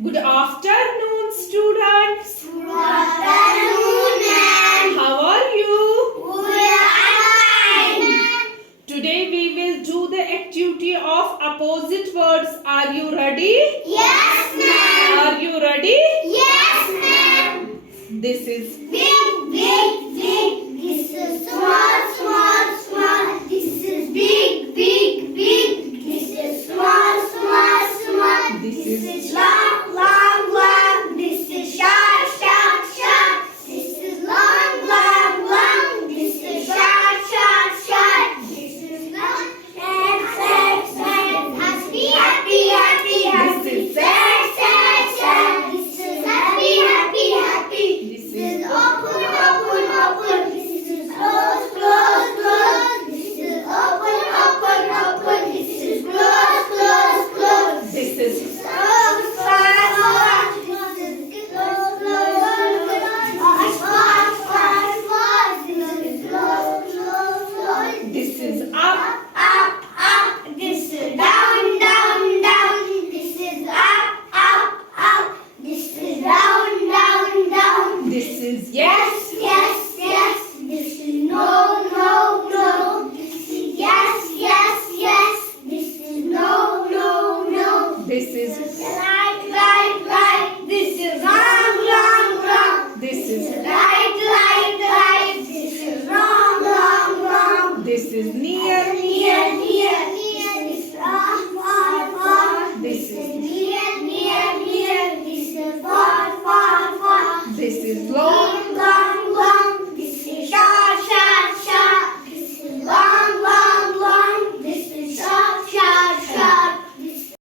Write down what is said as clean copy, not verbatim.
Good afternoon, students. Good afternoon, ma'am. How are you? We are fine. Today we will do the activity of opposite words. Are you ready? Yes, ma'am. Are you ready? Yes, ma'am. This is Big, big, big. This is small, small, small. This is big, big, big. This is small, small, small. This This is is long, long, long. This is short, short, short. This is long, long, long. This is short, short, short. This is long, sad, sad, sad. Happy, happy, happy, happy. This is Sad, sad, sad. This is happy, happy, happy. This This is is open, open, open. This is close, close, close. This is open, open, open. This is close, close, close. this is Close, fast, fast. This is close, close, close. Fast, fast, fast. This is close, close, close. this is up. Up, up. This is down, down, down. This is up, up, up. This is down, down, down. This is Yes, yes, yes. This is no, no, no. This is yes, yes, yes. This is no, no, no. This is Right, right, right. This is wrong, wrong, wrong. this is Right, right, right. This is wrong, wrong, wrong. this is near. Near, near, near. This is far, far, far. This is near, near, near. This is far, far, far. this is low.